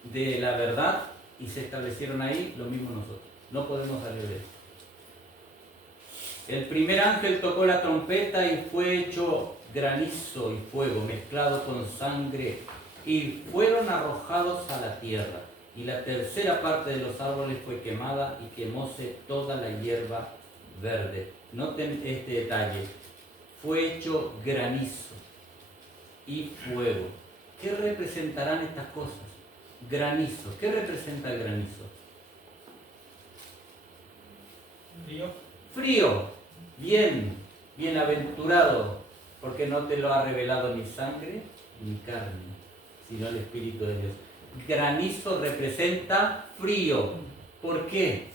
de la verdad y se establecieron ahí, lo mismo nosotros. No podemos salir de eso. El primer ángel tocó la trompeta y fue hecho granizo y fuego mezclado con sangre y fueron arrojados a la tierra. Y la tercera parte de los árboles fue quemada y quemóse toda la hierba verde. Noten este detalle. Fue hecho granizo y fuego. ¿Qué representarán estas cosas? Granizo. ¿Qué representa el granizo? Frío. Frío. Bien, bienaventurado, porque no te lo ha revelado ni sangre ni carne, sino el Espíritu de Dios. Granizo representa frío. ¿Por qué?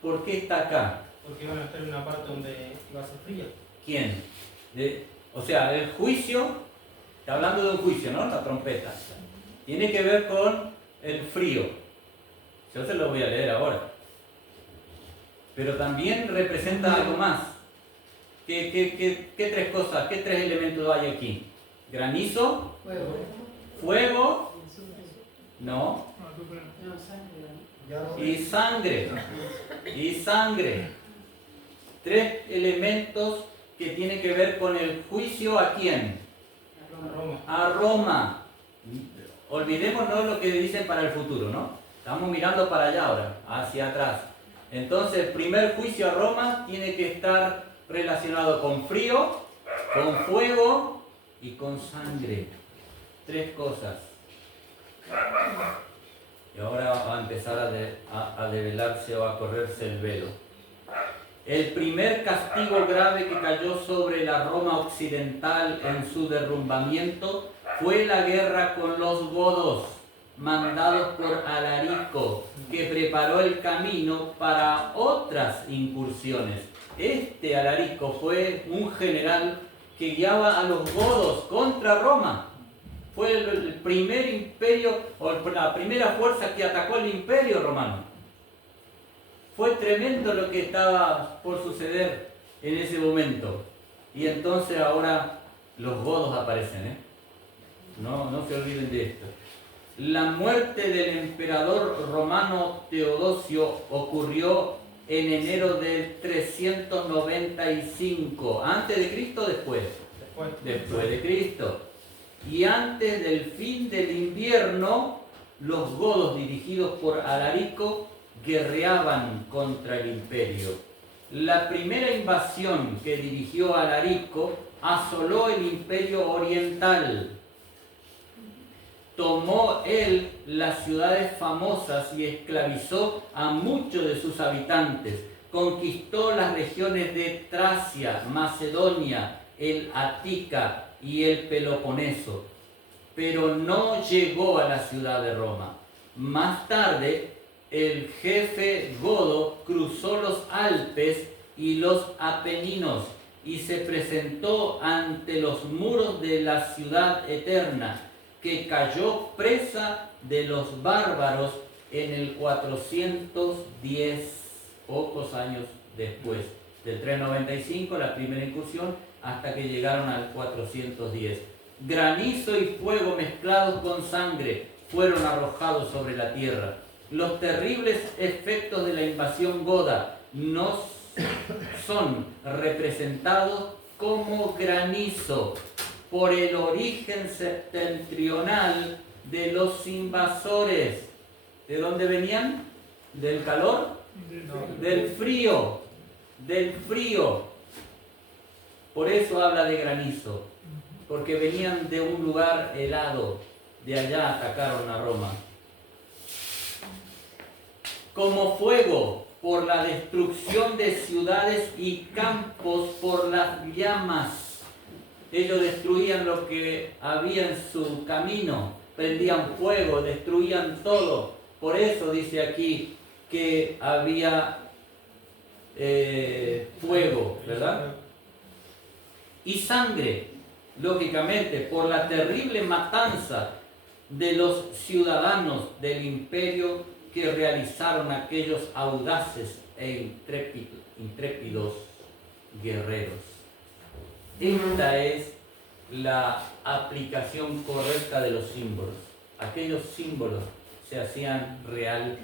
¿Por qué está acá? Porque iban a estar en una parte donde iba a ser fría. ¿Quién? O sea, el juicio, está hablando de un juicio, ¿no? La trompeta. Tiene que ver con el frío. Yo se lo voy a leer ahora. Pero también representa algo más. ¿Qué tres cosas, qué tres elementos hay aquí? Granizo, fuego, no, y sangre. Y sangre. Tres elementos que tienen que ver con el juicio ¿a quién? A Roma. Olvidémonos lo que dicen para el futuro, ¿no? Estamos mirando para allá ahora, hacia atrás. Entonces, el primer juicio a Roma tiene que estar relacionado con frío, con fuego y con sangre. Tres cosas. Y ahora va a empezar a develarse o a correrse el velo. El primer castigo grave que cayó sobre la Roma occidental en su derrumbamiento fue la guerra con los godos, mandados por Alarico, que preparó el camino para otras incursiones. Este Alarico fue un general que guiaba a los godos contra Roma. Fue el primer imperio, o la primera fuerza que atacó el imperio romano. Fue tremendo lo que estaba por suceder en ese momento. Y entonces ahora los godos aparecen, No se olviden de esto. La muerte del emperador romano Teodosio ocurrió en enero del 395. ¿Antes de Cristo o después? Después de Cristo. Y antes del fin del invierno, los godos dirigidos por Alarico guerreaban contra el imperio. La primera invasión que dirigió Alarico asoló el imperio oriental. Tomó él las ciudades famosas y esclavizó a muchos de sus habitantes. Conquistó las regiones de Tracia, Macedonia, el Ática y el Peloponeso, pero no llegó a la ciudad de Roma. Más tarde, el jefe godo cruzó los Alpes y los Apeninos y se presentó ante los muros de la ciudad eterna, que cayó presa de los bárbaros en el 410, pocos años después. Del 395, la primera incursión, hasta que llegaron al 410. Granizo y fuego mezclados con sangre fueron arrojados sobre la tierra. Los terribles efectos de la invasión goda no son representados como granizo por el origen septentrional de los invasores. ¿De dónde venían? ¿Del calor? Del frío. Del frío. Por eso habla de granizo, porque venían de un lugar helado. De allá atacaron a Roma. Como fuego por la destrucción de ciudades y campos por las llamas. Ellos destruían lo que había en su camino, prendían fuego, destruían todo. Por eso dice aquí que había fuego, ¿verdad? Y sangre, lógicamente, por la terrible matanza de los ciudadanos del imperio que realizaron aquellos audaces e intrépidos guerreros. Esta es la aplicación correcta de los símbolos. Aquellos símbolos se hacían real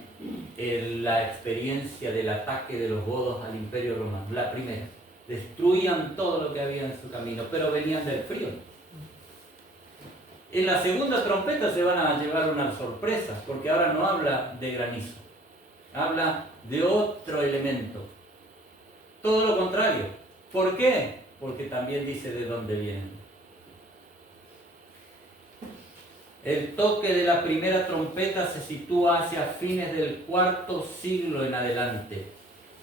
en la experiencia del ataque de los godos al imperio romano. La primera, destruían todo lo que había en su camino, pero venían del frío. En la segunda trompeta se van a llevar una sorpresa, porque ahora no habla de granizo, habla de otro elemento. Todo lo contrario. ¿Por qué? Porque también dice de dónde vienen. El toque de la primera trompeta se sitúa hacia fines del IV siglo en adelante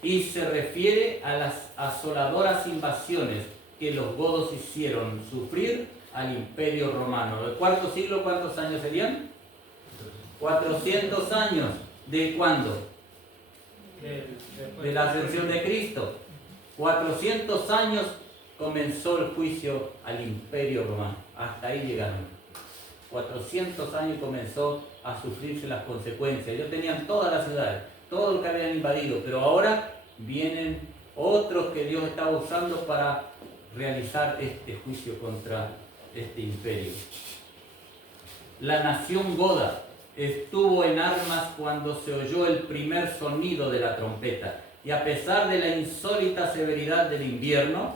y se refiere a las asoladoras invasiones que los godos hicieron sufrir al imperio romano. ¿El IV siglo cuántos años serían? 400 años. ¿De cuándo? De la ascensión de Cristo. 400 años comenzó el juicio al imperio romano. Hasta ahí llegaron. 400 años comenzó a sufrirse las consecuencias. Ellos tenían todas las ciudades, todo lo que habían invadido, pero ahora vienen otros que Dios estaba usando para realizar este juicio contra este imperio. La nación goda estuvo en armas cuando se oyó el primer sonido de la trompeta, y a pesar de la insólita severidad del invierno,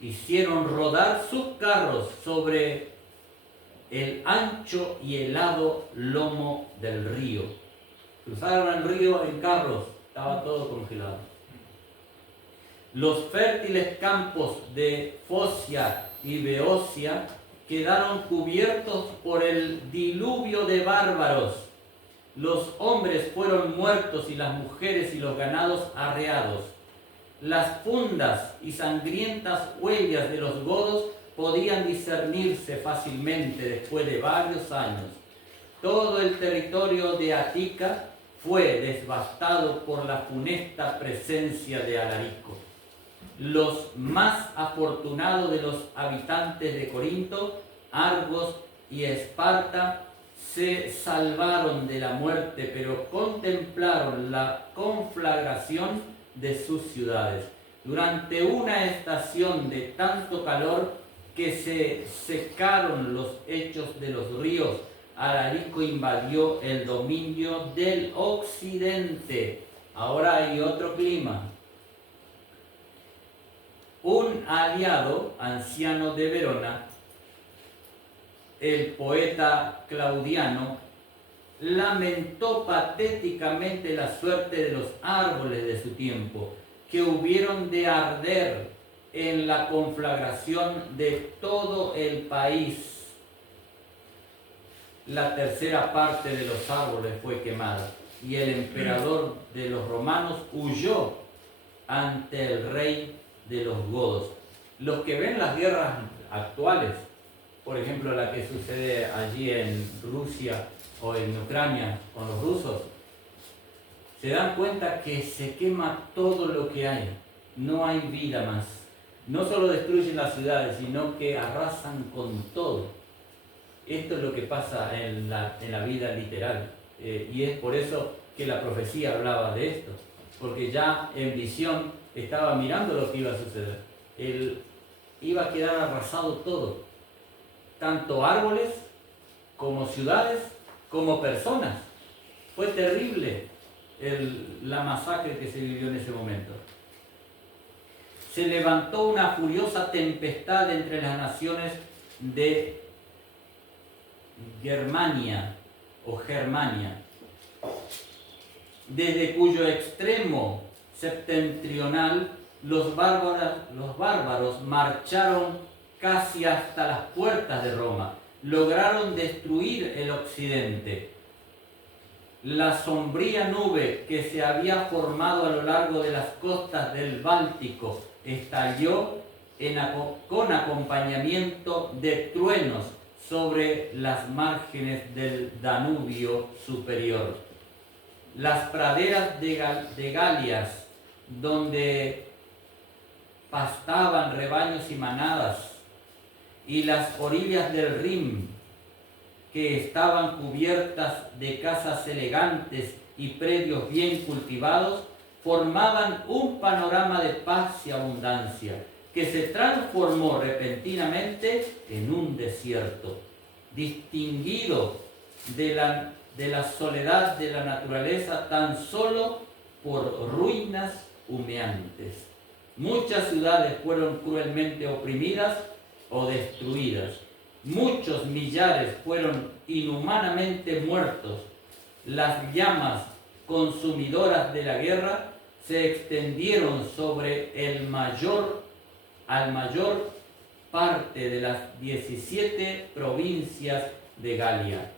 hicieron rodar sus carros sobre el ancho y helado lomo del río. Cruzaron el río en carros, estaba todo congelado. Los fértiles campos de Focia y Beocia quedaron cubiertos por el diluvio de bárbaros. Los hombres fueron muertos y las mujeres y los ganados arreados. Las fundas y sangrientas huellas de los godos podían discernirse fácilmente después de varios años. Todo el territorio de Ática fue devastado por la funesta presencia de Alarico. Los más afortunados de los habitantes de Corinto, Argos y Esparta se salvaron de la muerte, pero contemplaron la conflagración de sus ciudades. Durante una estación de tanto calor que se secaron los hechos de los ríos, Alarico invadió el dominio del occidente. Ahora hay otro clima. Un aliado anciano de Verona, el poeta Claudiano, lamentó patéticamente la suerte de los árboles de su tiempo, que hubieron de arder en la conflagración de todo el país. La tercera parte de los árboles fue quemada, y el emperador de los romanos huyó ante el rey de los godos. Los que ven las guerras actuales, por ejemplo la que sucede allí en Rusia o en Ucrania con los rusos, se dan cuenta que se quema todo lo que hay, no hay vida más. No solo destruyen las ciudades, sino que arrasan con todo. Esto es lo que pasa en la vida literal. Y es por eso que la profecía hablaba de esto. Porque ya en visión estaba mirando lo que iba a suceder. Iba a quedar arrasado todo. Tanto árboles, como ciudades, como personas. Fue terrible la masacre que se vivió en ese momento. Se levantó una furiosa tempestad entre las naciones de Germania o Germania, desde cuyo extremo septentrional los bárbaros marcharon casi hasta las puertas de Roma. Lograron destruir el occidente. La sombría nube que se había formado a lo largo de las costas del Báltico estalló con acompañamiento de truenos sobre las márgenes del Danubio superior. Las praderas de Galias, donde pastaban rebaños y manadas, y las orillas del Rin, que estaban cubiertas de casas elegantes y predios bien cultivados, formaban un panorama de paz y abundancia, que se transformó repentinamente en un desierto, distinguido de la soledad de la naturaleza tan solo por ruinas humeantes. Muchas ciudades fueron cruelmente oprimidas o destruidas. Muchos millares fueron inhumanamente muertos. Las llamas consumidoras de la guerra se extendieron sobre al mayor parte de las 17 provincias de Galia.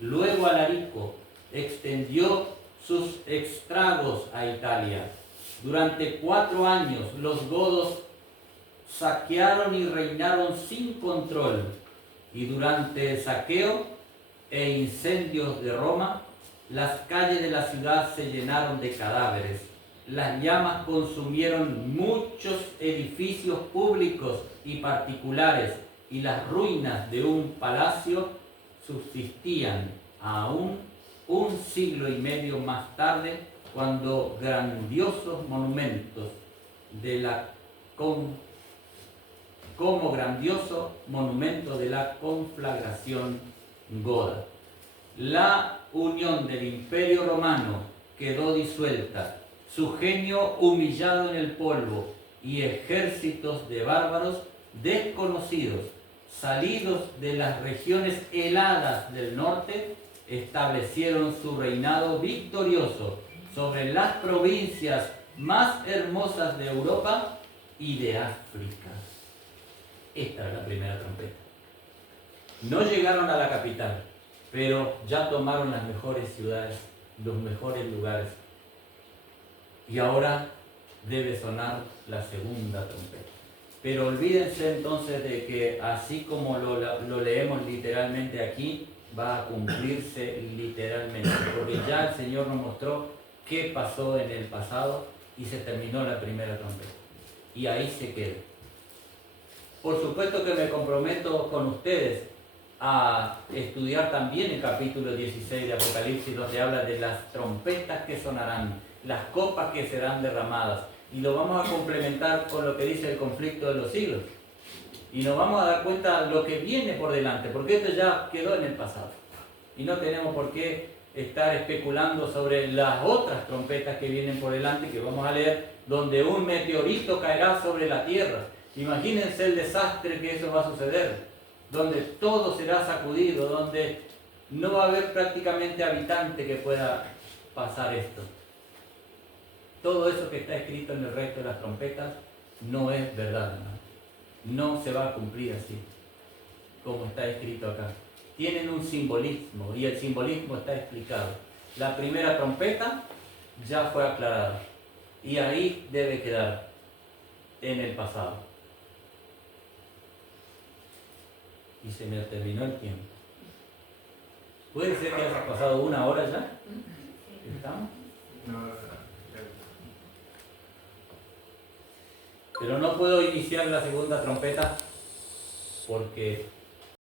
Luego Alarico extendió sus estragos a Italia. Durante 4 años los godos saquearon y reinaron sin control, y durante el saqueo e incendios de Roma, las calles de la ciudad se llenaron de cadáveres. Las llamas consumieron muchos edificios públicos y particulares, y las ruinas de un palacio subsistían aún un siglo y medio más tarde, cuando grandiosos monumentos como grandioso monumento de la conflagración goda. La unión del Imperio Romano quedó disuelta, su genio humillado en el polvo, y ejércitos de bárbaros desconocidos, salidos de las regiones heladas del norte, establecieron su reinado victorioso sobre las provincias más hermosas de Europa y de África. Esta es la primera trompeta. No llegaron a la capital, pero ya tomaron las mejores ciudades, los mejores lugares. Y ahora debe sonar la segunda trompeta. Pero olvídense entonces de que así como lo leemos literalmente aquí, va a cumplirse literalmente. Porque ya el Señor nos mostró qué pasó en el pasado y se terminó la primera trompeta. Y ahí se queda. Por supuesto que me comprometo con ustedes a estudiar también el capítulo 16 de Apocalipsis, donde habla de las trompetas que sonarán, las copas que serán derramadas. Y lo vamos a complementar con lo que dice el conflicto de los siglos. Y nos vamos a dar cuenta de lo que viene por delante, porque esto ya quedó en el pasado. Y no tenemos por qué estar especulando sobre las otras trompetas que vienen por delante, que vamos a leer, donde un meteorito caerá sobre la tierra. Imagínense el desastre que eso va a suceder, donde todo será sacudido, donde no va a haber prácticamente habitante que pueda pasar esto. Todo eso que está escrito en el resto de las trompetas no es verdad, hermano. No se va a cumplir así, como está escrito acá. Tienen un simbolismo, y el simbolismo está explicado. La primera trompeta ya fue aclarada, y ahí debe quedar, en el pasado. Y se me terminó el tiempo. ¿Puede ser que haya pasado 1 hora ya? ¿Estamos? No. Pero no puedo iniciar la segunda trompeta porque